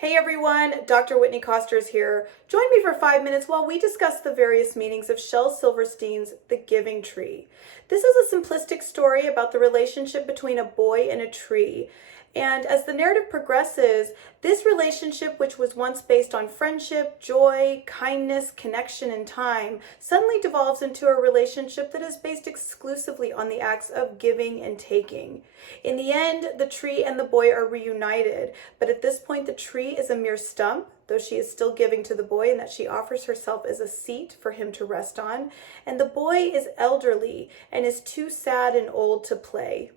Hey everyone, Dr. Whitney Costers here. Join me for 5 minutes while we discuss the various meanings of Shel Silverstein's The Giving Tree. This is a simplistic story about the relationship between a boy and a tree. And as the narrative progresses, this relationship, which was once based on friendship, joy, kindness, connection, and time, suddenly devolves into a relationship that is based exclusively on the acts of giving and taking. In the end, the tree and the boy are reunited, but at this point the tree is a mere stump, though she is still giving to the boy in that she offers herself as a seat for him to rest on, and the boy is elderly and is too sad and old to play.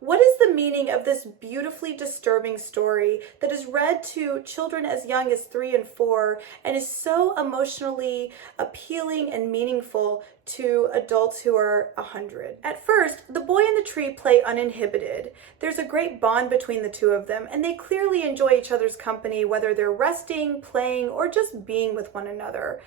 What is the meaning of this beautifully disturbing story that is read to children as young as 3 and 4 and is so emotionally appealing and meaningful to adults who are 100? At first, the boy and the tree play uninhibited. There's a great bond between the two of them, and they clearly enjoy each other's company, whether they're resting, playing, or just being with one another.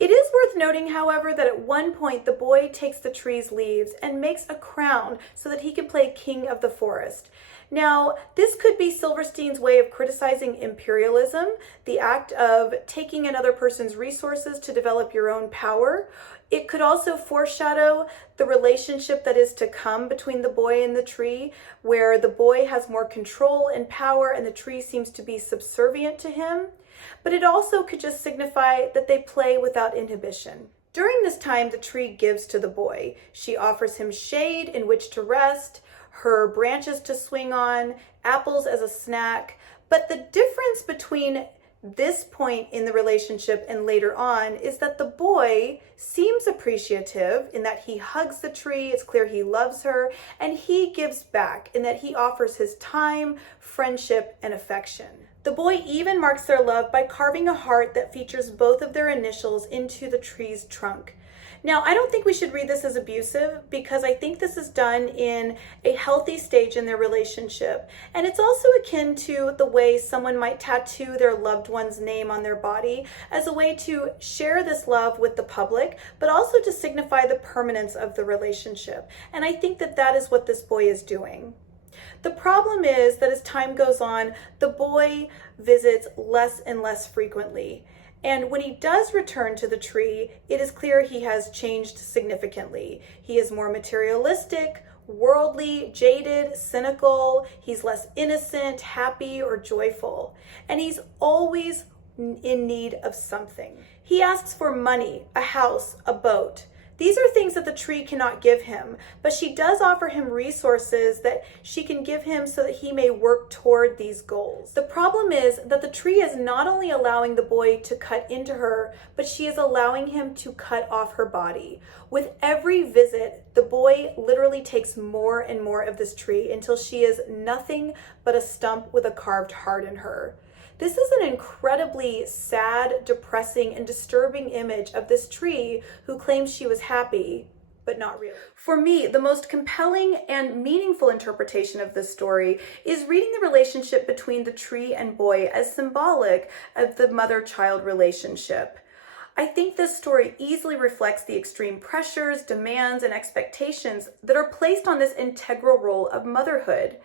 It is worth noting, however, that at one point the boy takes the tree's leaves and makes a crown so that he can play king of the forest. Now, this could be Silverstein's way of criticizing imperialism, the act of taking another person's resources to develop your own power. It could also foreshadow the relationship that is to come between the boy and the tree, where the boy has more control and power and the tree seems to be subservient to him. But it also could just signify that they play without inhibition. During this time, the tree gives to the boy. She offers him shade in which to rest, her branches to swing on, apples as a snack. But the difference between this point in the relationship and later on is that the boy seems appreciative in that he hugs the tree, it's clear he loves her, and he gives back in that he offers his time, friendship, and affection. The boy even marks their love by carving a heart that features both of their initials into the tree's trunk. Now, I don't think we should read this as abusive because I think this is done in a healthy stage in their relationship. And it's also akin to the way someone might tattoo their loved one's name on their body as a way to share this love with the public, but also to signify the permanence of the relationship. And I think that that is what this boy is doing. The problem is that as time goes on, the boy visits less and less frequently. And when he does return to the tree, it is clear he has changed significantly. He is more materialistic, worldly, jaded, cynical. He's less innocent, happy, or joyful. And he's always in need of something. He asks for money, a house, a boat. These are things that the tree cannot give him, but she does offer him resources that she can give him so that he may work toward these goals. The problem is that the tree is not only allowing the boy to cut into her, but she is allowing him to cut off her body. With every visit, the boy literally takes more and more of this tree until she is nothing but a stump with a carved heart in her. This is an incredibly sad, depressing, and disturbing image of this tree who claims she was happy, but not really. For me, the most compelling and meaningful interpretation of this story is reading the relationship between the tree and boy as symbolic of the mother-child relationship. I think this story easily reflects the extreme pressures, demands, and expectations that are placed on this integral role of motherhood.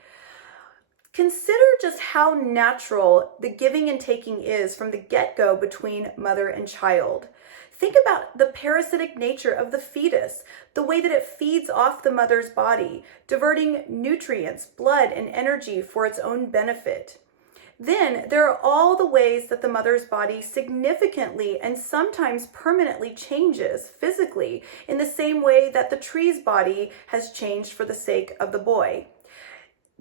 Consider just how natural the giving and taking is from the get-go between mother and child. Think about the parasitic nature of the fetus, the way that it feeds off the mother's body, diverting nutrients, blood, and energy for its own benefit. Then there are all the ways that the mother's body significantly and sometimes permanently changes physically in the same way that the tree's body has changed for the sake of the boy.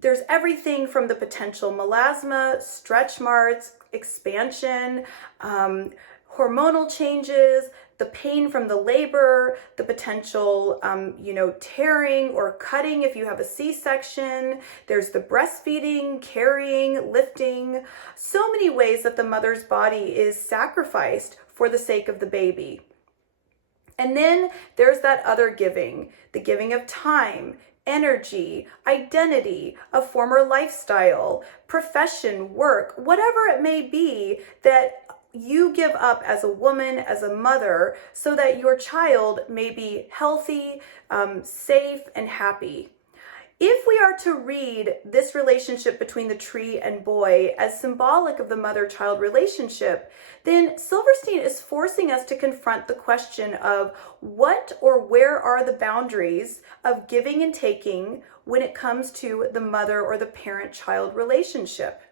There's everything from the potential melasma, stretch marks, expansion, hormonal changes, the pain from the labor, the potential, tearing or cutting if you have a C-section. There's the breastfeeding, carrying, lifting. So many ways that the mother's body is sacrificed for the sake of the baby. And then there's that other giving, the giving of time, energy, identity, a former lifestyle, profession, work, whatever it may be that you give up as a woman, as a mother, so that your child may be healthy, safe, and happy. If we are to read this relationship between the tree and boy as symbolic of the mother-child relationship, then Silverstein is forcing us to confront the question of what or where are the boundaries of giving and taking when it comes to the mother or the parent-child relationship.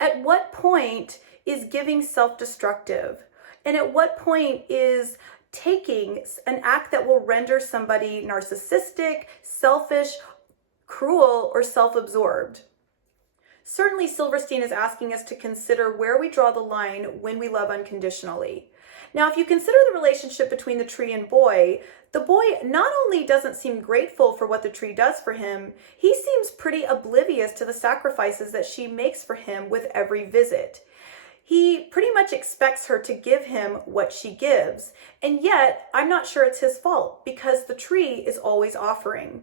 At what point is giving self-destructive? And at what point is taking an act that will render somebody narcissistic, selfish, cruel, or self-absorbed? Certainly, Silverstein is asking us to consider where we draw the line when we love unconditionally. Now, if you consider the relationship between the tree and boy, the boy not only doesn't seem grateful for what the tree does for him, he seems pretty oblivious to the sacrifices that she makes for him with every visit. He pretty much expects her to give him what she gives, and yet I'm not sure it's his fault because the tree is always offering.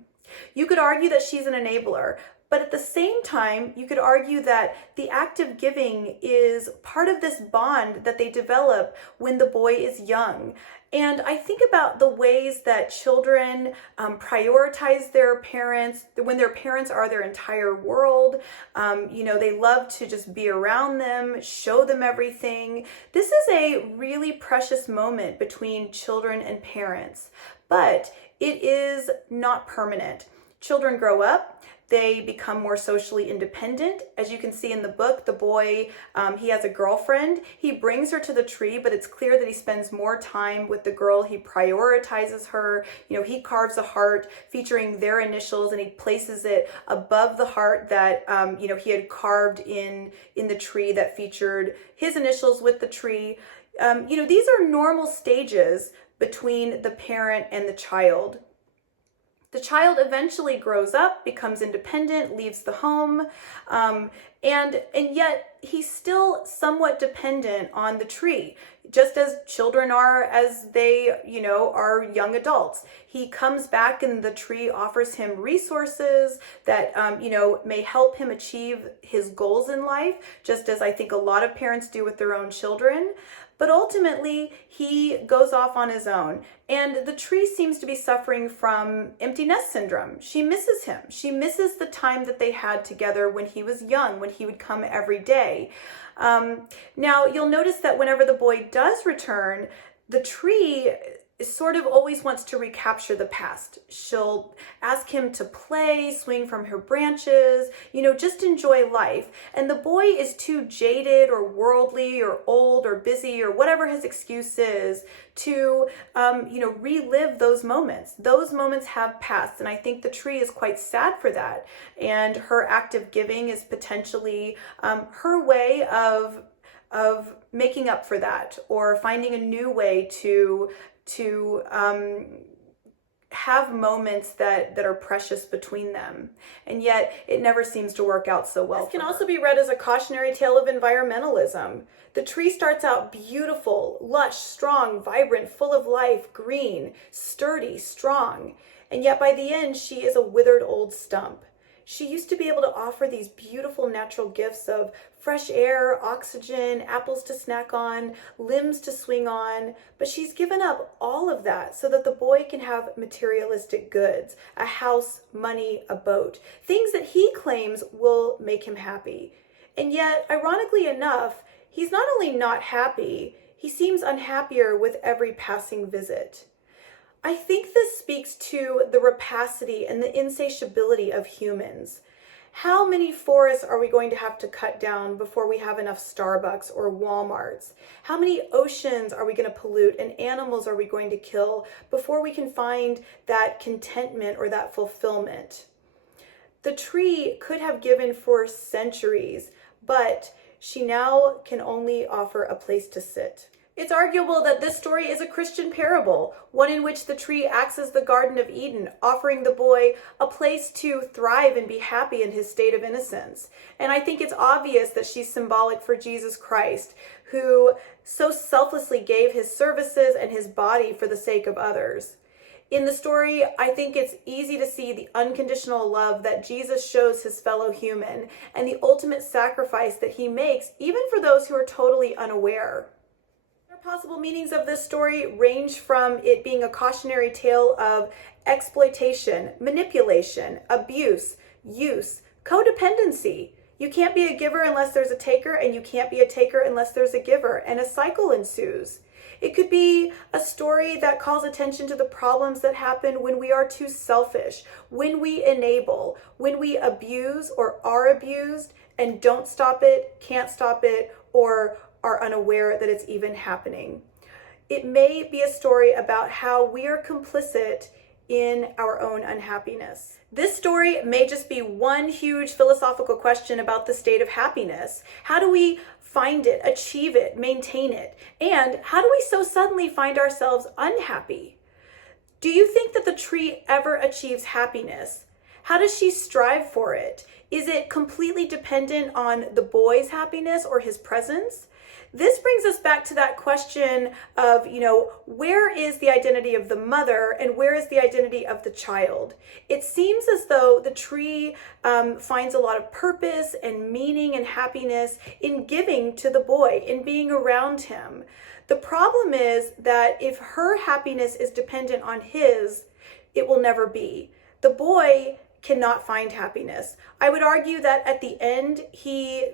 You could argue that she's an enabler, but at the same time, you could argue that the act of giving is part of this bond that they develop when the boy is young. And I think about the ways that children prioritize their parents, when their parents are their entire world. They love to just be around them, show them everything. This is a really precious moment between children and parents, but it is not permanent. Children grow up. They become more socially independent. As you can see in the book, the boy, he has a girlfriend. He brings her to the tree, but it's clear that he spends more time with the girl. He prioritizes her. He carves a heart featuring their initials, and he places it above the heart that, he had carved in the tree that featured his initials with the tree. These are normal stages between the parent and the child. The child eventually grows up, becomes independent, leaves the home, and yet he's still somewhat dependent on the tree, just as children are as they, are young adults. He comes back and the tree offers him resources that, may help him achieve his goals in life, just as I think a lot of parents do with their own children. But ultimately, he goes off on his own. And the tree seems to be suffering from empty nest syndrome. She misses him. She misses the time that they had together when he was young, when he would come every day. Now, you'll notice that whenever the boy does return, the tree sort of always wants to recapture the past. She'll ask him to play, swing from her branches, just enjoy life. And the boy is too jaded or worldly or old or busy or whatever his excuse is to, relive those moments. Those moments have passed. And I think the tree is quite sad for that. And her act of giving is potentially her way of making up for that, or finding a new way to have moments that are precious between them. And yet it never seems to work out so well. This can also be read as a cautionary tale of environmentalism. The tree starts out beautiful, lush, strong, vibrant, full of life, green, sturdy, strong. And yet by the end, she is a withered old stump. She used to be able to offer these beautiful natural gifts of fresh air, oxygen, apples to snack on, limbs to swing on, but she's given up all of that so that the boy can have materialistic goods, a house, money, a boat, things that he claims will make him happy. And yet, ironically enough, he's not only not happy, he seems unhappier with every passing visit. I think this speaks to the rapacity and the insatiability of humans. How many forests are we going to have to cut down before we have enough Starbucks or Walmarts? How many oceans are we going to pollute and animals are we going to kill before we can find that contentment or that fulfillment? The tree could have given for centuries, but she now can only offer a place to sit. It's arguable that this story is a Christian parable, one in which the tree acts as the Garden of Eden, offering the boy a place to thrive and be happy in his state of innocence. And I think it's obvious that she's symbolic for Jesus Christ, who so selflessly gave his services and his body for the sake of others. In the story, I think it's easy to see the unconditional love that Jesus shows his fellow human and the ultimate sacrifice that he makes, even for those who are totally unaware. Possible meanings of this story range from it being a cautionary tale of exploitation, manipulation, abuse, use, codependency. You can't be a giver unless there's a taker, and you can't be a taker unless there's a giver, and a cycle ensues. It could be a story that calls attention to the problems that happen when we are too selfish, when we enable, when we abuse or are abused and don't stop it, can't stop it, or are unaware that it's even happening. It may be a story about how we are complicit in our own unhappiness. This story may just be one huge philosophical question about the state of happiness. How do we find it, achieve it, maintain it? And how do we so suddenly find ourselves unhappy? Do you think that the tree ever achieves happiness? How does she strive for it? Is it completely dependent on the boy's happiness or his presence? This brings us back to that question of, where is the identity of the mother and where is the identity of the child? It seems as though the tree finds a lot of purpose and meaning and happiness in giving to the boy, in being around him. The problem is that if her happiness is dependent on his, it will never be. The boy cannot find happiness. I would argue that at the end, he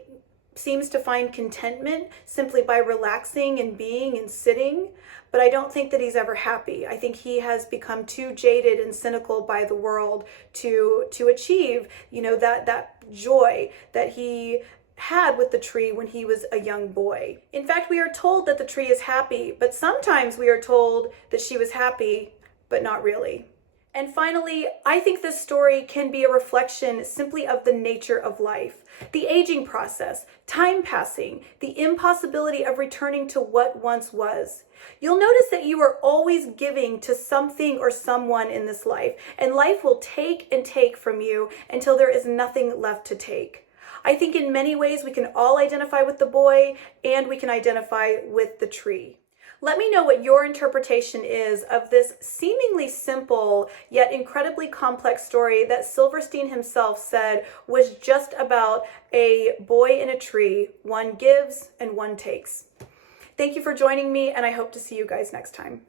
seems to find contentment simply by relaxing and being and sitting, but I don't think that he's ever happy. I think he has become too jaded and cynical by the world to achieve, that joy that he had with the tree when he was a young boy. In fact, we are told that the tree is happy, but sometimes we are told that she was happy, but not really. And finally, I think this story can be a reflection simply of the nature of life, the aging process, time passing, the impossibility of returning to what once was. You'll notice that you are always giving to something or someone in this life, and life will take and take from you until there is nothing left to take. I think in many ways we can all identify with the boy, and we can identify with the tree. Let me know what your interpretation is of this seemingly simple yet incredibly complex story that Silverstein himself said was just about a boy in a tree. One gives and one takes. Thank you for joining me, and I hope to see you guys next time.